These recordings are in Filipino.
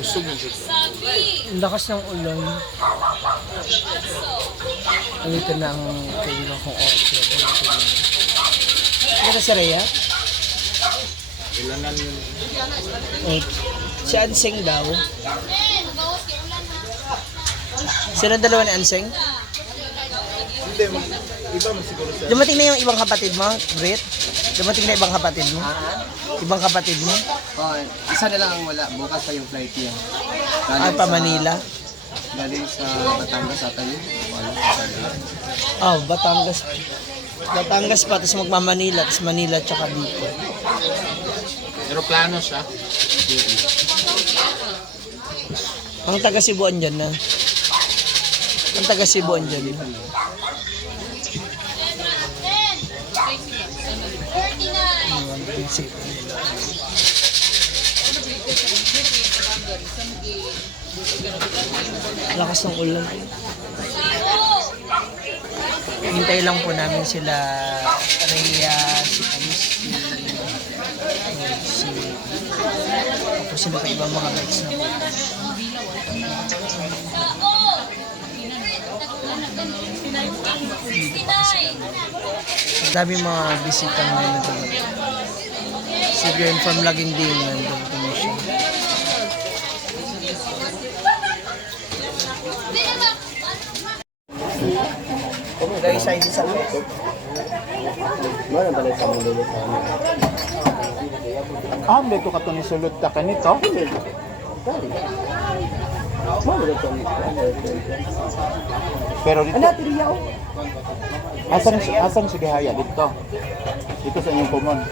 Usog mo siya. Ang lakas ng ulan. Nandito na ang kaibigan kong officer. Ano si Rhea? Ilangan yun. Oh, si Anseng daw. Sila dalawa ni Anseng? Hindi, iba mo siguro siya. Dumating na yung ibang kapatid mo, Brit? Dumating na ibang kapatid mo? Ibang kapatid mo? Oh, isa na lang ang wala. Bukas pa yung flight niya. Ay, pa Manila? Galing sa Batangas ata yun. Wala sa Oh, Batangas. Batangas pa, tapos magma-Manila, tapos Manila tsaka dito. Aeroplano siya. Ang taga Cebuan dyan na. Ang taga Cebuan dyan. Lakas ng ulan. Hintay lang po namin sila Rhea, si Amis, tapos sila pa ibang mga bikes na po. Ang dami mga bisita ngayon na dumating. Si Gwen from Lagindingan, dumating siya. Guys, ay sa mga. Meron pala sa mundo sa Dito ka ito ni sulod ta ka nito. Pero dito. Asan si Gihaya dito? Dito sa inyong kumon.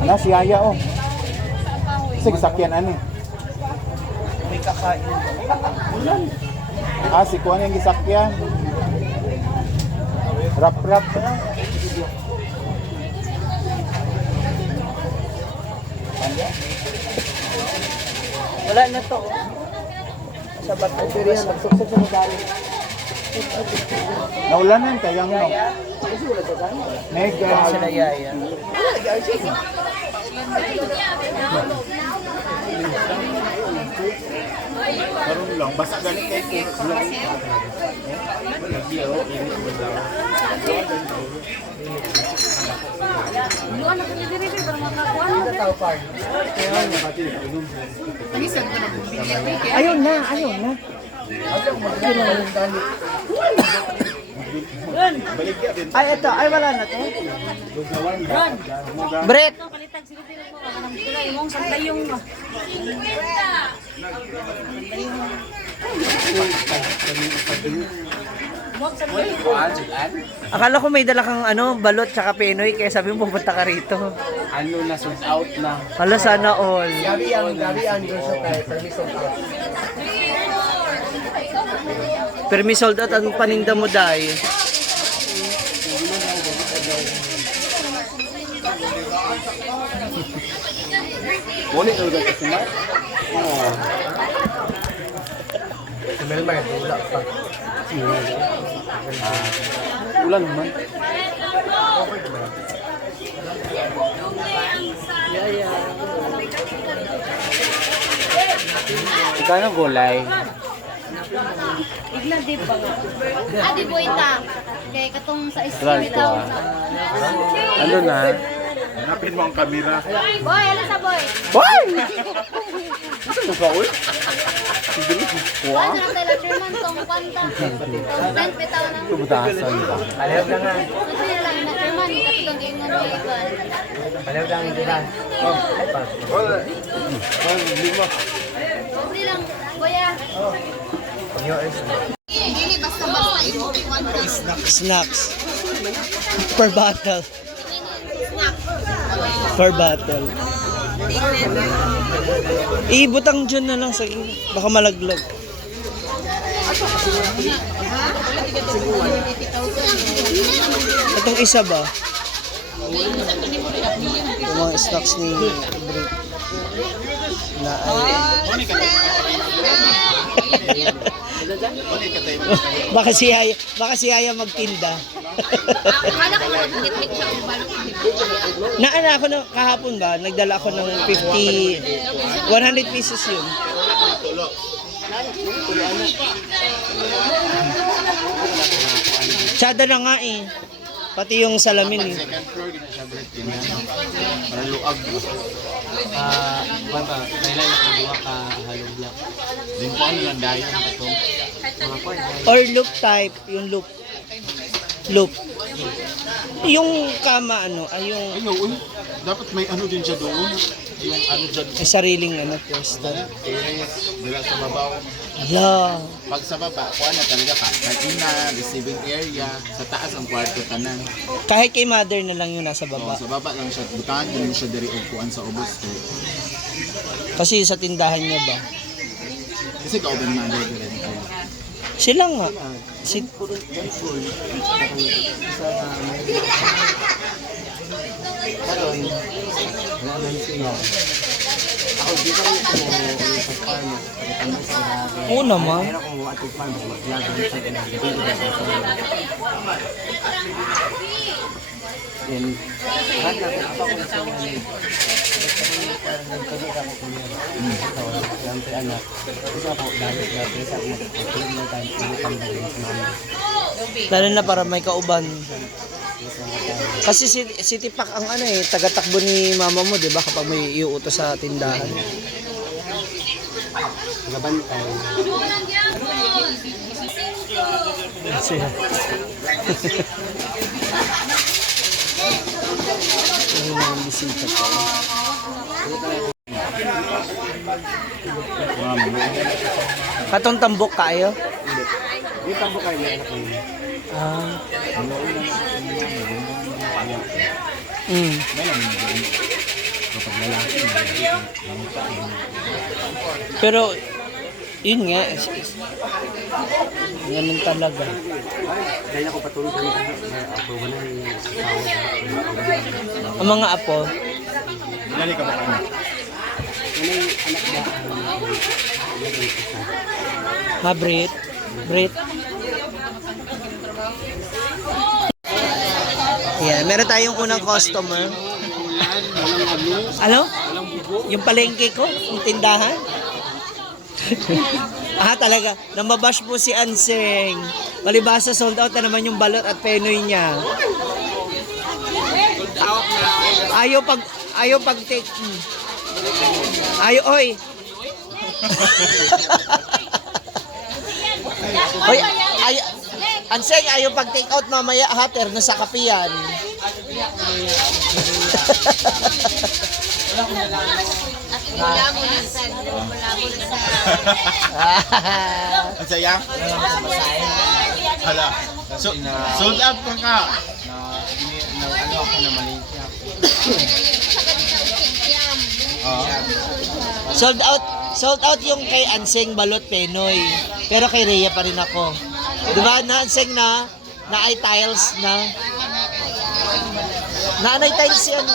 Ano si Haya oh. Sige sakyan ani. May kakain. Si Kuan yung gisakyan. Rap. Wala na to. Sa bato. Nagsuksok sa madali. Naulanan kayang no. Mega. Sila Yaya. Karon lang basta galing kay Ayun na. Ay, ito. Ay, wala na to. Brett! Akala ko may dala kang balot tsaka penoy kaya sabi mo pupunta ka rito. ano na sold out na. Hala, sana all. Gabi ang gusto tayo. Permission ko. Permi sold out ang paninda mo dahil. Ngunit ulit ka smart. Si Melmar, wala pa. Ulan naman. Ikaw na gulay. Igla di ba nga? Di boy ta. Kay katong sa Right, street daw. Ano na? Hanapin mo ang kamera. Boy, ala sa boy. Why? Saan mo ka, uy? Hindi ko. Ano na tayo Sherman tong kwanta. Rent bitaw na. Tubutasan ba? Palayaw na nga. Kasi lang na Sherman katong ingon mo iban. Palayaw lang yung dilan. Lima. Hindi lang kuya. Dili basta imo kwanta. Snacks. Per bottle. Snack. Per bottle. Ibutang dyan na lang sa baka malaglag. Itong isa ba? Yung mga stocks ni Brit na ay baka si Yaya magtinda. Akala ko naglit-lit siya kung balot. Naana ako na kahapon ba, nagdala ako ng 100 pesos yun. Tsada na nga eh. Pati yung salamin eh. Second floor, di na siya break din. Para luag mo. Kailan na kadua ka hollow block. Din po ano lang dahil ang ito. Or loop type, yung loop. Loop. Yung kama ano, ay yung Ayaw, uy. Dapat may ano din siya doon. Yung ano dyan. sariling ano, pwesto. Dila sa babaw. Hala. Pag sa baba, kuha na talaga ka. Kanina, receiving area. Sa taas ang kwarto tanan. Kahit kay mother na lang yung nasa Oo, baba. sa baba lang siya. Butangan din siya dari upuan sa ubos. Kasi sa tindahan niya ba? Kasi ka-open mother din rin. Sila nga. Si Karon, wala man siya. Ako di ko rin ito sa farm. Oo naman. Pero kung ato farm, mag-vlog din siya na dito sa farm. Then, lahat na ako kung sa mga nagkabit ako kung yan. Ito, lampi anak. Kasi ako, dahil sa ako magkakapit na tayo, pinitang na rin sa mama. lalo na para may kauban. Kasi si Tipak ang ano eh, taga-takbo ni mama mo, 'di ba, kapag may iuutos sa tindahan. Nagabantay. Siya. Ayun ang bisita ko. Katong tambok kayo? Di pa kayo may anak ko. Ah. Mm. Pero yun nga, ganun talaga. Kaya ko patuloy kami ako wala yung Ang mga apo, Lali ka ba kami? ha Brit? Brit? Yeah, meron tayong unang customer. Ano? Yung palengke ko, yung tindahan. Talaga. Namabash po si Anseng. Palibasa sold out na naman yung balot at penoy niya. Ayaw pag take. Oy. Hoy, Anseng, ayaw pag take out mamaya hater na sa kapiyan. Wala mo minsan. Wala mo minsan. Ang saya? Hala. So, sold out ka ka. ano ako na Malaysia. Sold out yung kay Anseng balot penoy. Pero kay Rhea pa rin ako. 'Di ba? Na Anseng na ay tiles na. Naanay tiles si ano.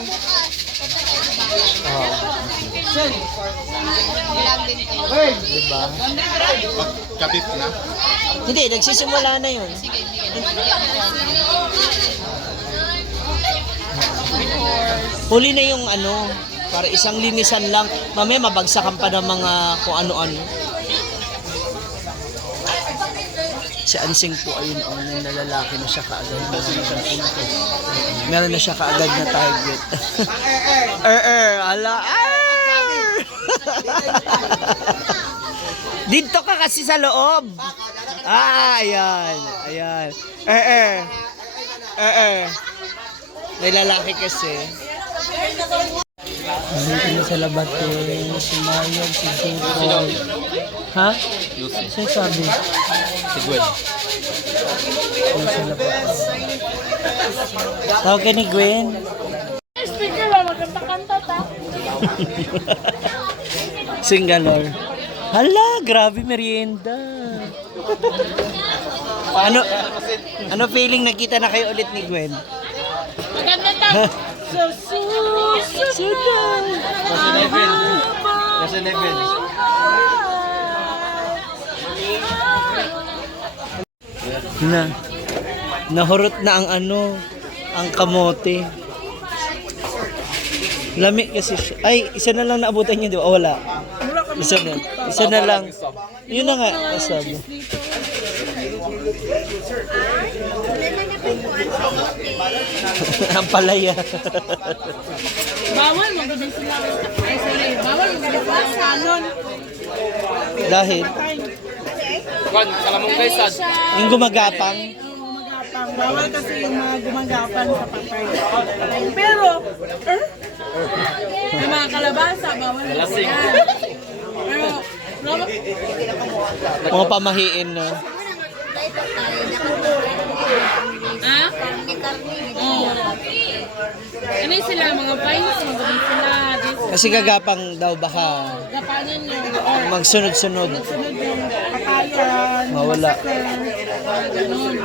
Diba? Kapit na. Hindi, nagsisimula na yun. Huli na yung ano, para isang linisan lang. Mamaya mabagsakan pa ng mga kung ano-ano. Si Anseng po ayun ang nalalaki na siya kaagad. Meron na siya kaagad na target. Ala. Dito ka kasi sa loob. Ayan. May lalaki kasi. Dito na sa labat si Mayog, si Jingko. Ha? Sino sabi? Si Gwen. Sa labat. Tawag ka ni Gwen. Speaker ba? Magkanta-kanta ta. Singalor. Hala, grabe merienda. Ano feeling nakita na kayo ulit ni Gwen? Magkanta ta. Nasa level. Nahurot na ang ang kamote. Lami kasi siya. Ay, isa na lang naabutan niyo, di ba? Wala. Isa na lang. Yun na nga, sabi. Ang palaya. Bawal magiging sila. Ay, sorry. Bawal magiging sila ang kanon. Dahil, yung gumagapang, Gumagapang. Bawal kasi yung mga gumagapang sa patay. Pero, yung mga kalabasa, bawal na sila. Pero, mga pamahiin na. ha? Oo. Ano yung sila, mga pines, magaling sila. Kasi gagapang daw baka Gapanan nyo. Or, magsunod-sunod. sunod yung patayan, Mawala. massacre, ganun.